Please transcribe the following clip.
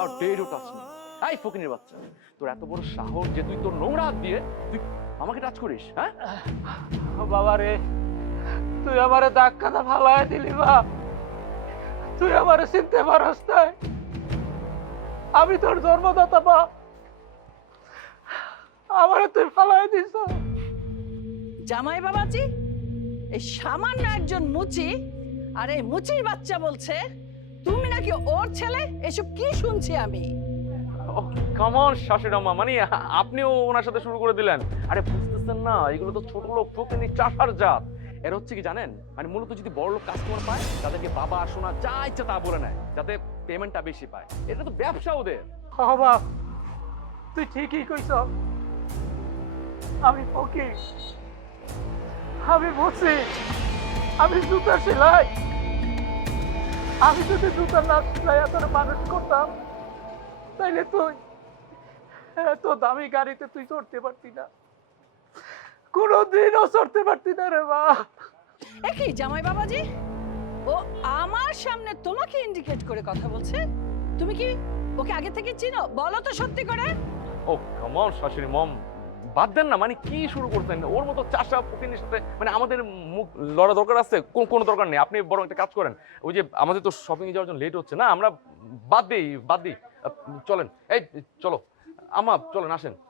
Touch me ফকিনের বাচ্চা তোর এত বড় সাহস যে তুই তোর নোংরা হাত দিয়ে তুই আমাকে টাচ করিস হ্যাঁ? বাবা রে তুই আমারে ফালাই দিলি বা তুই আমারে চিনতে পারস তাই আমি তোর জন্মদাতা বা আমারে তুই ফালাই দিছ জামাই বাবাজি এই সামান্য একজন মুচি আর এই মুচির বাচ্চা বলছে তুমি নাকি ওর ছেলে? এসব কি শুনছি আমি? কামন শাশুড়ি আম্মা মানে আপনিও ওনার সাথে শুরু করে দিলেন। আরে বুঝতেছেন না এগুলো তো ছোট লোক ফকিনি চাষার জাত। এর হচ্ছে কি জানেন মানে মূলত যদি বড় লোক কাস্টমার পায় তাদেরকে বাবা শোনা যা ইচ্ছা তা বলে নেয় যাতে পেমেন্টটা বেশি পায়। এটা তো ব্যবসা ওদের। বাবা তুই ঠিকই কইছ। আমি ফকির। আমি বসি আমি জুতা সেলাই। আমি যদি জুতা না সেলাই তোর মানুষ করতাম তাইলে তুই এত দামি গাড়িতে তুই চড়তে পারতি না। কোনোদিনও চড়তে পারতি না রে মা। এ কি জামাই বাবাজি ও আমার সামনে তোমাকে ইন্ডিকেট করে কথা বলছে। তুমি কি ওকে আগে থেকে চিনো? বলো তো সত্যি করে। ও কামন শাশুড়ি মম। বাদ দেন না মানে কি শুরু করতেন ওর মতো চাষা পুকিনের সাথে মানে আমাদের মুখ লড়া দরকার আছে কোন দরকার নেই। আপনি বরং একটা কাজ করেন, ওই যে আমাদের তো শপিং এ যাওয়ার জন্য লেট হচ্ছে না, আমরা বাদ দিই বাদ দিই। চলেন, এই, চলো। আমা চলেন, আসেন।